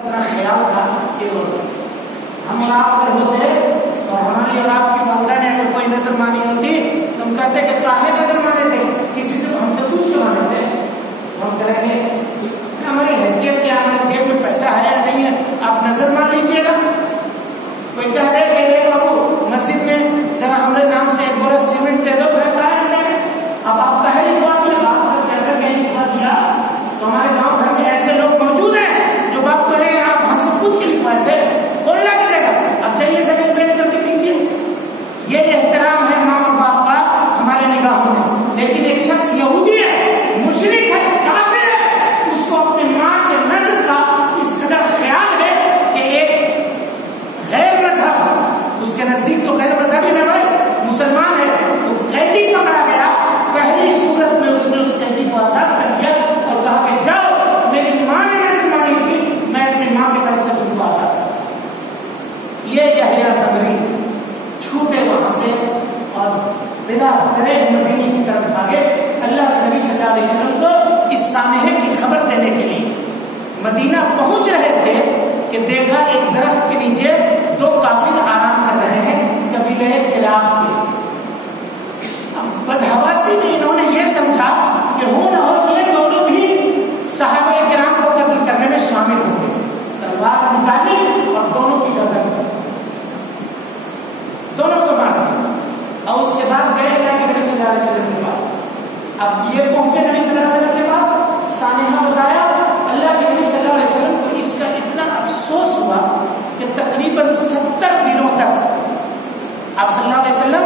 अपना ख्याल था कि हम और आप अगर होते और हमारी और आपकी वालदा ने अगर कोई नजर मानी होती तो हम कहते कि काहे नजर माने थे, किसी से हमसे पूछ के माने थे। हम कहेंगे हमारी हैसियत क्या, हमारे जेब में पैसा है या नहीं है, आप नजर मान लीजिएगा। कोई कह दे कि बाबू मस्जिद में जरा हमारे नाम से एक बोरा सीमेंट दे दो, अब आप पहली बात जगह कहीं लिखवा दिया तो हमारे गांव घर में ऐसे लोग मौजूद हैं जो बाप कहेंगे आप हमसे पूछ के लिखवाए थे, कौन ला के देगा, अब चाहिए जमीन बेच करके दीजिए। ये एहतराम है माँ और बाप का हमारे निगाहों में। लेकिन एक शख्स यहूदी है, मुशरिक है, काफिर है, उसको अपने माँ के नस्ल का इस कदर ख्याल है कि एक गैर मजहब, उसके नजदीक तो गैर मजहबी में भाई मुसलमान है, वो कैदी पकड़ा गया, पहली सूरत में उसने उस कैदी को आजाद कर दिया और कहा कि जाओ, मेरी माँ ने नजर मानी थी, मैं अपनी माँ की तरफ से तुमको आजाद कर। ये यहया समरी छूटे वहां से और बिना डरे मदीने की तरफ भागे। अल्लाह के नबी सल्लल्लाहु अलैहि वसल्लम को इस सानहे की खबर देने के लिए मदीना पहुंच रहे थे कि देखा एक दरख्त के नीचे दो काफिर आराम कर रहे हैं, कबीले किलाब के। बदहवासी में इन्होंने ये समझा कि हो न हो ये दोनों भी सहाबा किराम को कत्ल करने में शामिल होंगे। तलवार निकाली और दोनों की गर्दन, दोनों को मार दिया और उसके बाद गए अल्लाह के नबी सल्लल्लाहु अलैहि वसल्लम के पास। अब ये पहुंचे नबी सल्लल्लाहु अलैहि वसल्लम के पास, सानेहा बताया। अल्लाह के नबी सल्लल्लाहु अलैहि वसल्लम को इसका इतना अफसोस हुआ कि तकरीबन 70 दिनों तक आप सल्लल्लाहु अलैहि वसल्लम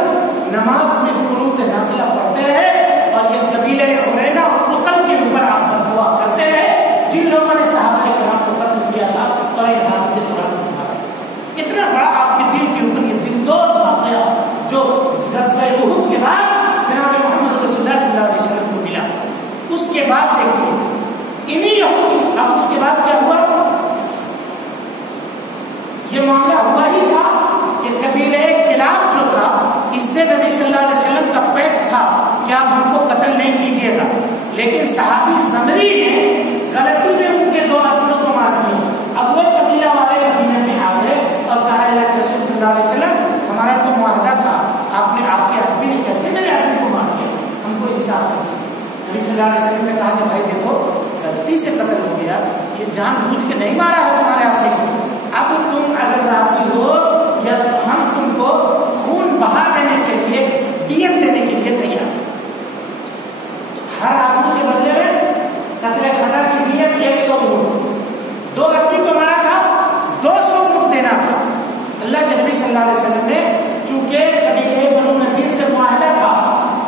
नमाज में कुनूत नाज़िला पढ़ते रहे और ये कबीले हुरैना और उकल के ऊपर आप बददुआ करते रहे जिन लोगों ने सहाबा किराम को कत्ल किया था और एक हाथ से कुरान पढ़ा। इतना बड़ा आपके दिल के ऊपर ये दिलदोज वाक़या जो ग़ज़वा उहद के बाद जनाब मोहम्मद रसूलुल्लाह सल्लल्लाहु अलैहि वसल्लम को मिला। उसके बाद देखिए इन्हीं यहूदी, अब उसके बाद क्या हुआ, ये मामला हुआ ही था कि कबीले किलाब जो था इससे नबी सल्लल्लाहु अलैहि वसल्लम का पेट था कि आप हमको कत्ल नहीं कीजिएगा, लेकिन सहाबी ज़मरी ने गलती में उनके दो आदमियों को मार दिया। अब वो कबीला वाले मदीने में आ गए और कहा अल्लाह के रसूल सल्लल्लाहु अलैहि वसल्लम हमारा तो मुआहदा था, आपने आपके आदमी ने कैसे मेरे आदमी को मार दिया, हमको इंसाफ दीजिए। नबी सल्लल्लाहु अलैहि वसल्लम ने कहा कि भाई देखो गलती से कत्ल हो गया, ये जानबूझ के नहीं मारा है तुम्हारे आदमी को, अब तुम अगर राजी हो या हम तुमको खून बहा देने के लिए, दियत देने के लिए तैयार। हर आदमी के बदले में कत्ल खता की दियत 100 ऊँट, दो आदमी को मारा था 200 ऊँट देना था। अल्लाह के नबी सल्लल्लाहु अलैहि वसल्लम ने चूंकि कबीले बनु नज़ीर से मुआहदा था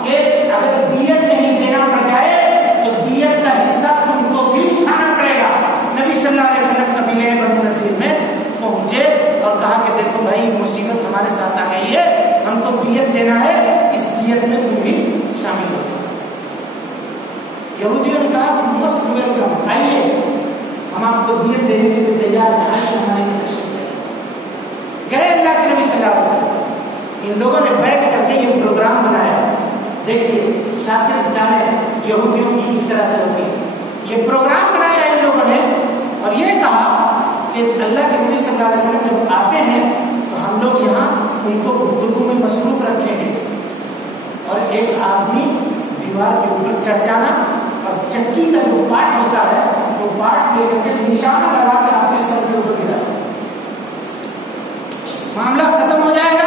कि अगर दियत नहीं देना पड़ जाए तो दियत का हिस्सा तुमको भी उठाना पड़ेगा। नबी सल्लल्लाहु अलैहि वसल्लम कबीले बनु नज़ीर में पहुंचे और कहा कि देखो भाई मुसीबत हमारे साथ आ गई है, हमको दियत देना है, इस दियत में तुम भी शामिल हो। यहूदियों ने कहा मस्त वेलकम, आइए हम आपको दियत देने के लिए तैयार हैं, आइए हमारे गए। अल्लाह के नबी सल्लल्लाहु अलैहि वसल्लम इन लोगों ने बैठ करके ये प्रोग्राम बनाया। देखिए शातिर जाने यहूदियों की किस तरह से होगी। ये प्रोग्राम बनाया इन लोगों ने और ये कहा कि अल्लाह के नबी सल्लल्लाहु अलैहि वसल्लम जब आते हैं तो हम लोग यहाँ उनको गुफ्तगू में मसरूफ रखेंगे और एक आदमी दीवार के ऊपर चढ़ जाना और चक्की का जो पार्ट होता है वो पार्ट लेकर के निशाना लगा कर आपके सर के ऊपर गिरा, मामला खत्म हो जाएगा,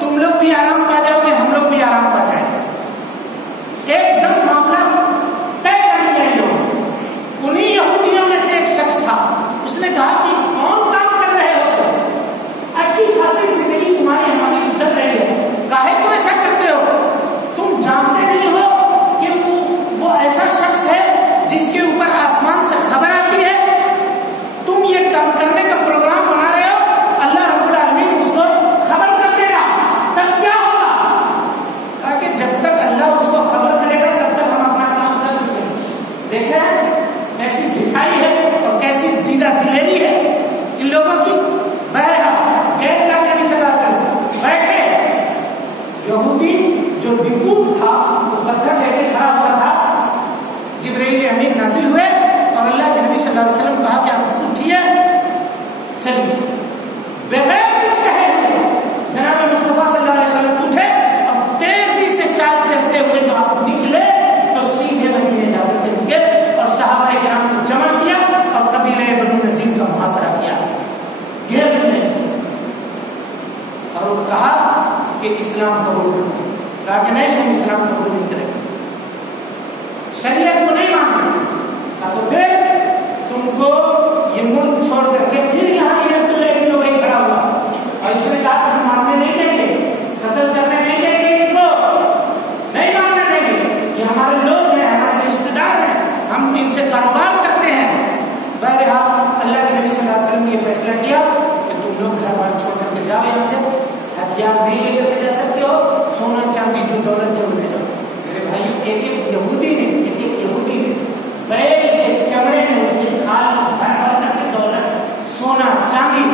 तुम लोग भी आराम पा जाओगे, हम लोग भी आराम पा जाएंगे। एकदम मामला तय कर लिया इन लोगों। उन्हीं यहूदियों में से एक शख्स था, उसने कहा कि कौन काम कर रहे हो, अच्छी खासी जिंदगी तुम्हारी हमारी गुजर रही है, काहे को ऐसा करते हो, तुम जानते नहीं हो कि वो ऐसा शख्स है जिसके ऊपर आसमान से खबर आती है, तुम ये चलिए, बगैर कुछ कहे जनाब मुस्तफा सल्लल्लाहु अलैहि वसल्लम उठे और तेजी से चाल चलते हुए जो आप निकले तो सीधे मदीने जाते थे और सहाबाए किराम को जमा किया और कबीले बनु नज़ीर का मुहासरा किया, घेर लिया और कहा कि इस्लाम कबूल करो। कहा कि नहीं, हम इस्लाम कबूल नहीं करेंगे, शरीयत को नहीं मानते। तो फिर तुमको ये मुल्क छोड़ करके फिर यहाँ ये लोग खड़ा हुआ और इसने कहा कि हम मारने नहीं देंगे, कत्ल करने नहीं देंगे, इनको नहीं मारने देंगे, ये हमारे लोग हैं, हमारे रिश्तेदार हैं, हम इनसे कारोबार करते हैं। बहरहाल अल्लाह के नबी सल्लल्लाहु अलैहि वसल्लम ने फैसला किया कि तुम लोग घर बार छोड़ करके जाओ, यहाँ से हथियार नहीं लेकर के जा सकते हो, सोना चांदी जो दौलत है वो ले जाओ। मेरे भाई एक एक यहूदी ने बैल के चमड़े में उसके खाल भर करके दौलत सोना चांदी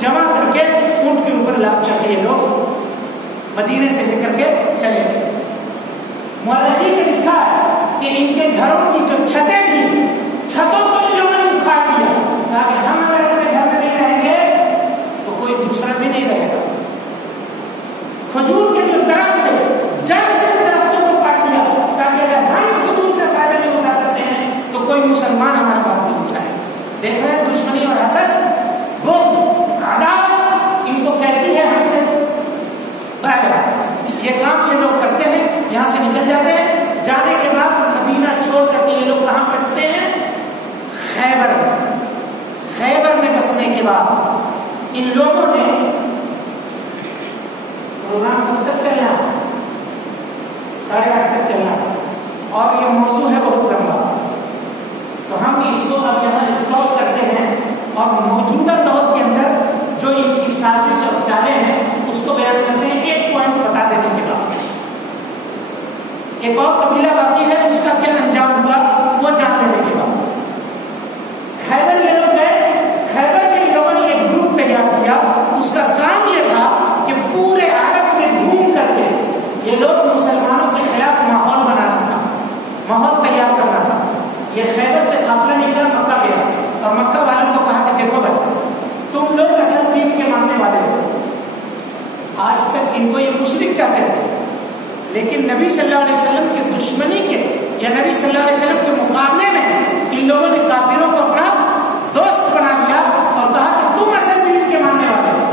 जमा करके ऊंट के ऊपर लाद करके ये लोग मदीने से लेकर के चले गए। मुअर्रिखीन ने लिखा है कि इनके घरों की जो छतें थी, छतों को इन लोगों ने उखाड़ दिया, ताकि हम अगर अपने घर में नहीं रहेंगे तो कोई दूसरा भी नहीं रहेगा। खजूर के जो दरख्त थे, जड़ से दरख्तों को काट दिया, ताकि अगर हम खजूर से फायदा नहीं उठा सकते हैं तो कोई मुसलमान हमारे बात नहीं उठाए। देख रहे हैं दुश्मनी और हसद, बुग़्ज़, अदावत इनको कैसी है हमसे। ये काम ये लोग करते हैं, यहाँ से निकल जाते हैं। जाने के बाद मदीना छोड़ करके ये लोग कहाँ बसते हैं? खैबर में। खैबर में बसने के बाद इन लोगों ने प्रोग्राम कब तक चलना, 8:30 तक चलना और ये मौजू है बहुत लंबा, तो हम इसको अब यहाँ स्टॉप करते हैं और मौजूदा दौर के अंदर जो इनकी साजिश और चालें हैं उसको बयान करते हैं। एक पॉइंट बता देने के बाद एक और कबीला बाकी है, उसका क्या अंजाम हुआ वो जान लेने के बाद खैबर ये लोग गए। खैबर में इन लोगों ने एक ग्रुप तैयार किया, उसका काम ये था कि पूरे अरब में घूम करके ये लोग मुसलमानों के खिलाफ माहौल बनाना था, माहौल तैयार करना था। ये खैबर से काफिला निकला, मक्का गया और मक्का वालों को कहा कि देखो भाई, तुम लोग असल दीन के मानने वाले हो, आज तक इनको ये मुशरिक कहते थे, लेकिन नबी सल्लल्लाहु अलैहि वसल्लम की दुश्मनी के या नबी सल्लल्लाहु अलैहि वसल्लम के मुकाबले में इन लोगों ने काफिरों को अपना दोस्त बना लिया और कहा कि तुम असल दीन के मानने वाले हो,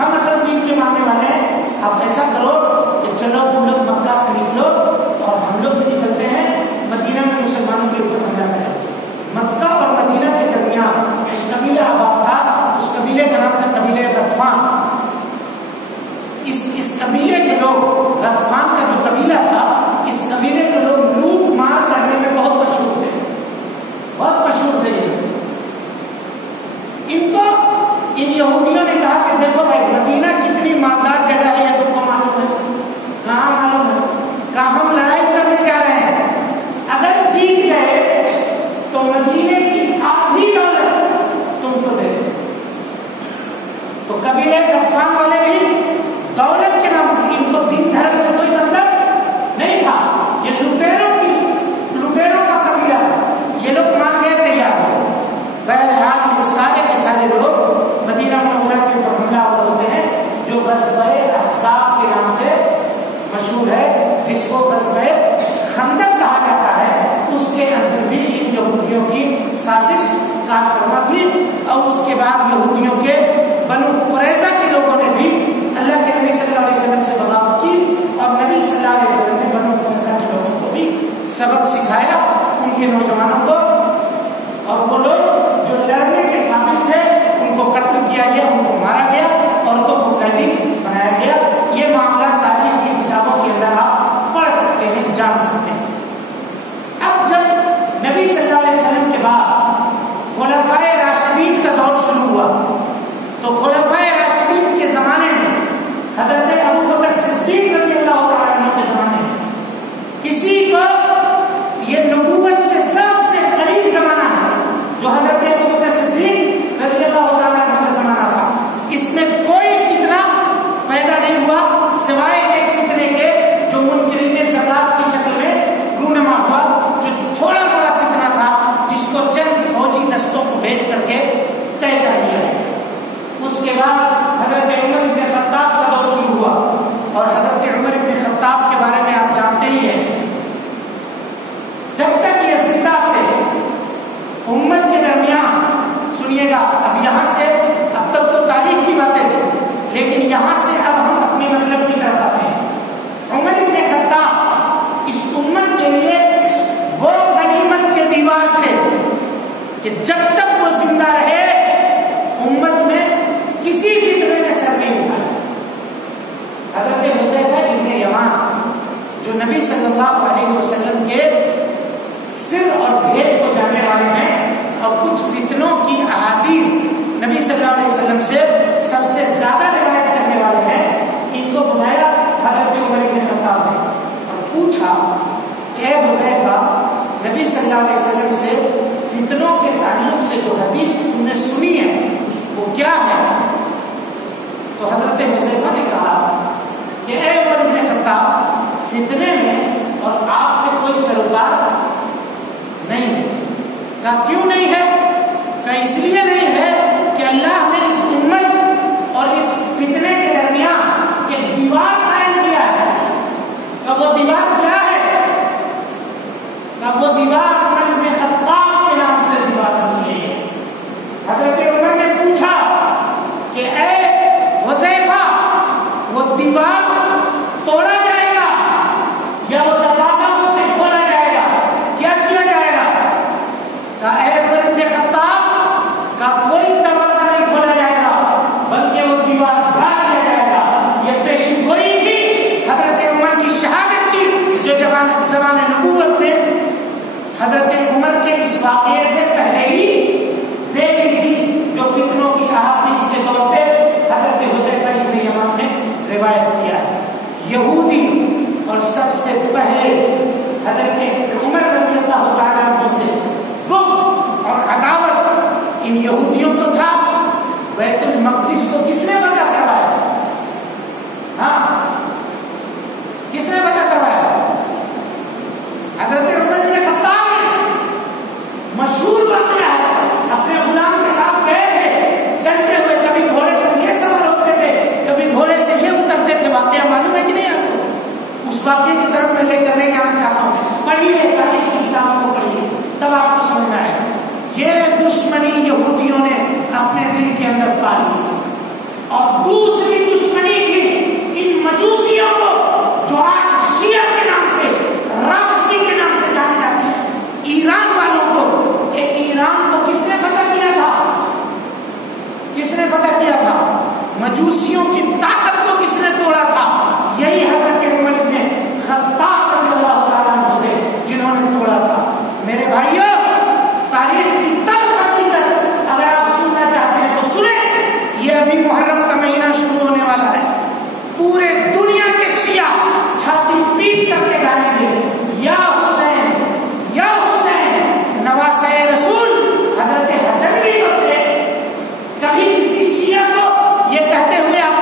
हम असल दीन के मानने वाले हैं। अब ऐसा करो कि चलो तुम लोग मक्का से निकलो और हम लोग भी निकलते हैं मदीना में मुसलमानों के ऊपर हमला करें। मक्का और मदीना के दरमियान एक कबीला आबाद था, उस कबीले का नाम था कबीले गतफान। इस कबीले के लोग, गतफान का जो कबीला था, इस कबीले के लोग लूट मार करने में बहुत मशहूर थे, बहुत मशहूर थे। इनको इन यहूदियों ने कहा कि देखो भाई, मदीना कितनी मालदार जगह है, ये तुमको मालूम है? कहाँ मालूम है? कहाँ हम लड़ाई करने जा रहे हैं, अगर जीत गए तो मदीने की आधी दौलत तुमको दे दे। तो कबीले गतफान वाले भी दौलत के नाम पर, इनको दीन धर्म से कोई मतलब नहीं था, ये लुटेरों का कबीला था, ये लोग मान गए, तैयार हो। बहरहाल ये सारे के सारे लोग मदीना मुनव्वरा के ऊपर हमलावर होते हैं, जो ग़ज़वे अहज़ाब के नाम से मशहूर है, जिसको ग़ज़वे खंदक कहा जाता है। उसके अंदर भी इन यहूदियों की साजिश कारफरमा थी और उसके बाद यहूदियों के बनु कुरैज़ा के लोगों ने भी अल्लाह के नबी सल्लल्लाहु अलैहि वसल्लम से बगावत की और नबी सल्लल्लाहु अलैहि वसल्लम ने बनु कुरैज़ा के लोगों को भी सबक सिखाया, उनके नौजवानों को, और वो लोग जो लड़ने के काबिल थे उनको कत्ल किया गया, उनको मारा गया, औरतों को कैदी बनाया गया। ये मामला तारीख की किताबों के अंदर आप पढ़ सकते हैं, जान सकते हैं। अब जब नबी सल्लल्लाहु अलैहि वसल्लम के बाद खुलफाए राशिदीन का दौर शुरू हुआ, तो खुलफाए राशिदीन के जमाने में हजरत अबू बकर सिद्दीक रज़ियल्लाहु तआला अन्हु के जमाने में किसी को ये नबूवत से सबसे करीब जमाना है जो हजरत अबू बकर सिद्दीक रज़ियल्लाहु तआला अन्हु का जमाना था। इसमें कोई फितना पैदा नहीं हुआ सिवाय एक फितने के जो मुनकिरीन ज़कात की शक्ल में रूनुमा हुआ, जो थोड़ा बड़ा फितना था जिसको चंद फौजी दस्तों को भेज करके तय कर दिया। लेकिन यहां से अब हम अपने मतलब की तरफ आते हैं। उमर इब्न खत्ताब इस उम्मत के लिए वो गनीमत के दीवार थे कि जब तक वो जिंदा रहे उम्मत में किसी फितने ने सर नहीं उठाया। हजरत हुज़ैफा इब्न यमान जो नबी सल्लल्लाहु अलैहि वसल्लम के सिर और भेद को जानने वाले हैं और कुछ फितनों की अहादीस नबी सल्लल्लाहु अलैहि वसल्लम से सबसे ज्यादा रिवायत करने वाले हैं, इनको बुलाया हजरत उमर इब्न खत्ताब ने और पूछा कि हुज़ैफा, नबी सल्लल्लाहु अलैहि वसल्लम से फितनों के ताल्लुक से जो हदीस तुमने सुनी है वो क्या है? तो हजरत हुज़ैफा ने कहा कि उमर इब्न खत्ताब, फितने में और आपसे कोई सरोकार नहीं है। कहा क्यों नहीं है? कहा इसलिए नहीं है कि अल्लाह ने इस उम्मत और इस फितने के दरमियान एक दीवार कायम किया है। कब वो दीवार क्या है? कब वो दीवार उमर इब्न खत्ताब के नाम से दीवार बनी है। हजरत उमर ने पूछा कि ए हुज़ैफा, वो दीवार तोड़ा जाएगा या वो दरवाजा उससे खोला जाएगा, क्या किया जाएगा? कहा ए उमर इब्न खत्ताब, का कोई दरवाजा नहीं खोला जाएगा बल्कि वो दीवार ढा दिया जाएगा। ये पेशी गोई थी हजरत उमर की शहादत की जो ज़माने नबूवत में हजरत उमर के इस वाक़ये से पहले ही दे दी थी, जो फितनों की अहादीस के तौर पे हजरत हुज़ैफा इब्न यमान ने रिवायत किया है। यहूदी और सबसे पहले हजरत उमर रज़ी अल्लाह तआला अन्हु से बुग़्ज़ और अदावत इन यहूदियों को था। बैतुल मक़दिस को किसने बता करवाया? हाँ, किसने बता करवाया? हजरत उमर इब्न खत्ताब ने। मशहूर वाक़या है, अपने गुलाम के साथ गए थे चलते हुए, कभी घोड़े पर ये सवार होते थे, कभी घोड़े से ये उतरते थे। वाक़या मालूम है कि नहीं आपको? उस वाक़ये की तरफ मैं लेकर नहीं जाना चाहता हूँ, पढ़िए तारीख की किताबों को पढ़िए, तब आपको समझ में आएगा। ये दुश्मनी यहूदियों ने अपने दिल के अंदर पाली और दूसरी दुश्मनी थी इन मजूसियों को जो आज शिया के नाम से, राफ़िज़ी के नाम से जाने जाते हैं, ईरान वालों को। कि ईरान को किसने फतह किया था? किसने फतह किया था? मजूसियों की ताकत को किसने तोड़ा था? यही हजरत उमर इब्न खत्ताब रज़ियल्लाहु तआला अन्हु थे जिन्होंने तोड़ा था। मेरे भाइयों, तारीख की तल्ख़ हकीकत अगर आप सुनना चाहते हैं तो सुने। ये अभी मुहर्रम का महीना शुरू होने वाला है। पूरे दुनिया के शिया छाती पीट करके गाएंगे, या हुसैन, या हुसैन, नवासे रसूल। हजरत हसन भी होते कभी किसी शिया को ये कहते हुए आप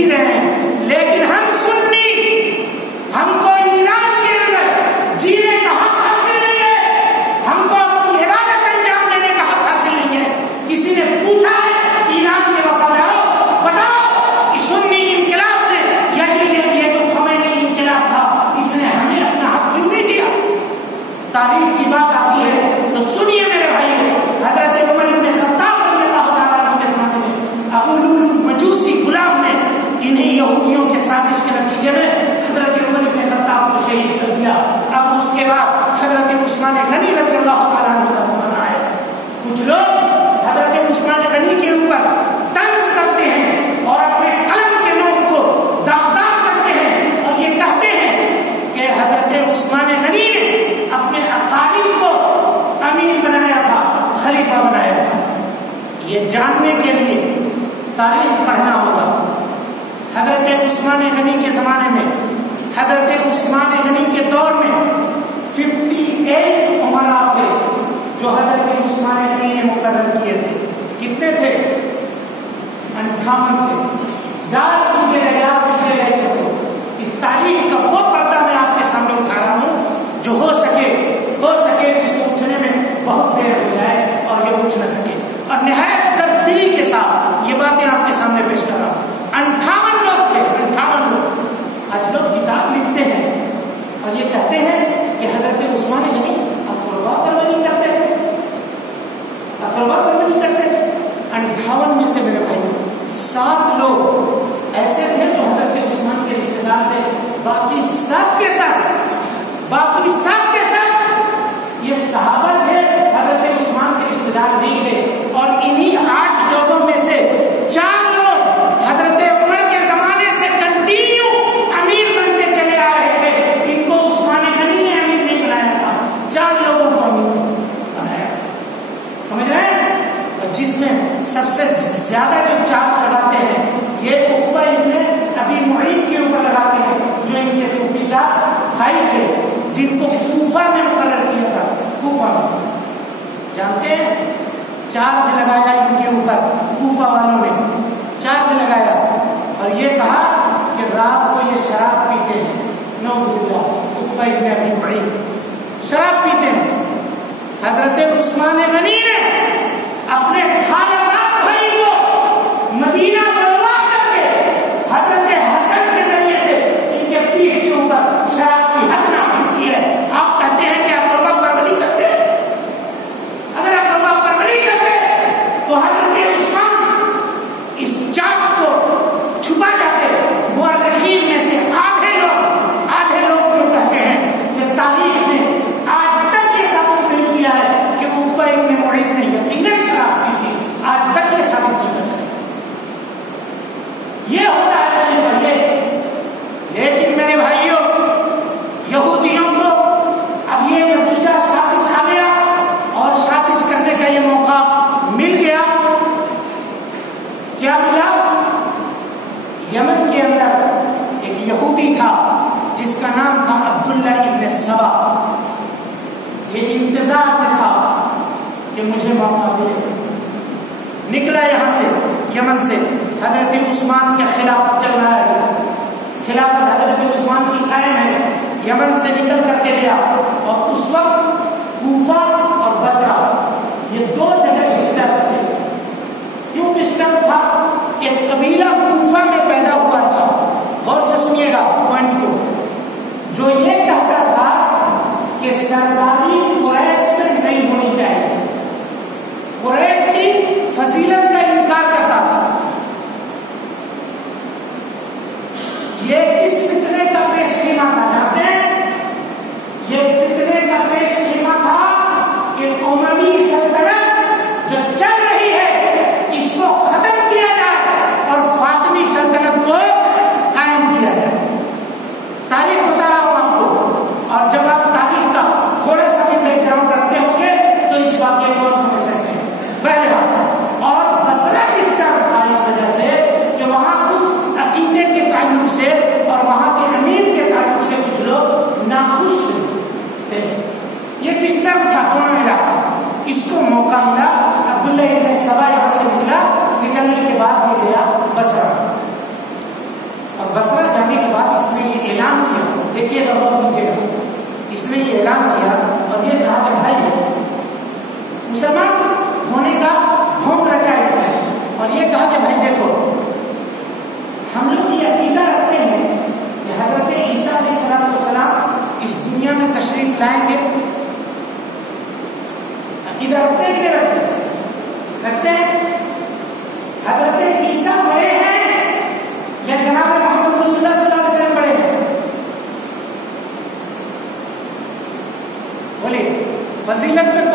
जी रहे हैं, लेकिन हम सुन्नी, हमको ईरान के अंदर जीने का हक हासिल नहीं है, हमको अपनी इबादत अंजाम देने का हक हासिल नहीं है। किसी ने पूछा है ईरान के वफादारों, बताओ इस सुन्नी इनकलाब ने या ये जो खमैनी इनकलाब था, इसने हमें अपना हक क्यों नहीं दिया? तारीख की बात आती है तो सुनिए मेरे भाइयों, हजरत उमर इब्न खत्ताब रज़ियल्लाहु ताला अन्हु के ज़माने में अबू लुलू मजूसी गुलाम ने इन्हीं यहूदियों के साजिश के नतीजे में हजरत उमर इब्न खत्ताब को शहीद कर दिया। अब उसके बाद हजरत उस्मान गनी रज़ियल्लाहु ताला अन्हु का ज़माना आया। कुछ लोग हजरत उस्मान गनी के ऊपर तंज करते हैं और अपने कलम के नोक को दागदार करते हैं और ये कहते हैं कि हजरत उस्मान गनी ने अपने अकालिम को अमीर बनाया था, खलीफा बनाया था। ये जानने के लिए तारीख पढ़ना होगा। हजरत उस्मान गनी के जमाने में, हजरत उस्मान गनी के दौर में 58 उमरा थे जो हजरत उस्मान गनी ने मुकर्रर किए थे। कितने थे? 58 थे। याद कीजिएगा इस सबको। तारीख का वो पर्दा मैं आपके सामने उठा रहा हूं जो हो सके इसको उठने में बहुत देर हो जाए और ये उठ न सके, और निहायत दर्दिली के साथ ये बातें आपके सामने पेश कर रहा हूं। 58 लोग थे, 58 लोग। आज लोग किताब लिखते हैं और ये कहते हैं कि हजरत उस्मान गनी अकरबा परवरी करते थे, अकरबा परवरी करते थे। 58 में से मेरे भाई 7 लोग ऐसे थे जो हजरत उस्मान के रिश्तेदार थे, बाकी सब के साथ ये सहाबा थे, हजरत उस्मान के रिश्तेदार नहीं थे। और इन्हीं 8 लोगों में से 4 लोग हजरत उमर के जमाने से कंटिन्यू अमीर बनते चले आ रहे थे। इनको उस्मान गनी ने अमीर नहीं बनाया था, 4 लोगों को अमीर बनाया। समझ रहे हैं? और जिसमें सबसे ज्यादा जो चार्ज लगाते हैं ये उक़बा इब्न अबी मुईत के ऊपर लगाते हैं, जो इनके फूफी साहब भाई थे, जिनको कूफा में मुकर्रर किया था। कूफा में जानते हैं, चार्ज लगाया इनके ऊपर, कूफा वालों ने चार्ज लगाया और ये कहा कि रात को ये शराब पीते हैं। नौज़ुबिल्लाह, उक़बा इब्न अबी मुईत शराब पीते हैं। हजरत उस्मान गनी ने अपने खालसाद भाई को मदीना बुलवा करके हजरत हसन के जरिए से इनके पीठ के ऊपर शराब की हद नाफिज की है। आप कहते हैं कि अकरबा परवरी करते हैं? अगर अकरबा परवरी करते तो हजरत उस्मान इस चार्ज को छुपा जाते। मुअर्रिखीन में से आधे लोग क्यों कहते हैं कि तारीख में आज तक ये साबित नहीं किया है कि उक़बा इब्न मुईत ने यकीनन शराब पी थी। आज तक ये साबित नहीं कर सकते। ये होता है ये। लेकिन मेरे भाइयों, यहूदियों को अब ये नतीजा साजिश आ गया और साजिश करने का ये मौका मिल गया। क्या मिला? यमन के अंदर एक यहूदी था जिसका नाम था अब्दुल्ला इब्न सबा। ये इंतजार में था कि मुझे मौका मिले। निकला यहां से, यमन से। हजरत उस्मान के खिलाफत चल रहा है, खिलाफत हजरत उस्मान की कायम है। यमन से निकल करके गया और उस वक्त कूफा और बसरा ये 2 जगह डिस्टर्ब थे। क्यों डिस्टर्ब था? एक कबीला कूफा में पैदा हुआ था। गौर से सुनिएगा पॉइंट को, जो ये कहता था कि सरदारी कुरैश में नहीं होनी चाहिए, कुरैश की फजीलत का इनकार करता था। ये किस फितने का पेश कीमा था जानते हैं? ये फितने का पेश देखिएगा और कीजिएगा, इसने ये ऐलान किया और ये कहा कि भाई मुसलमान होने का ढोंग रचा इसने, और ये कहा कि भाई देखो हम लोग ये अकीदा रखते हैं कि हजरत ईसा अलैहिस्सलाम इस दुनिया में तशरीफ लाएंगे। अकीदा रखते हैं कि नहीं रखते? रखते हैं। हजरत ईसा बड़े हैं या जनाब मोहम्मद रसूलुल्लाह सल्लल्लाहु अलैहि वसल्लम बड़े हैं? बोलिए, फजीलत में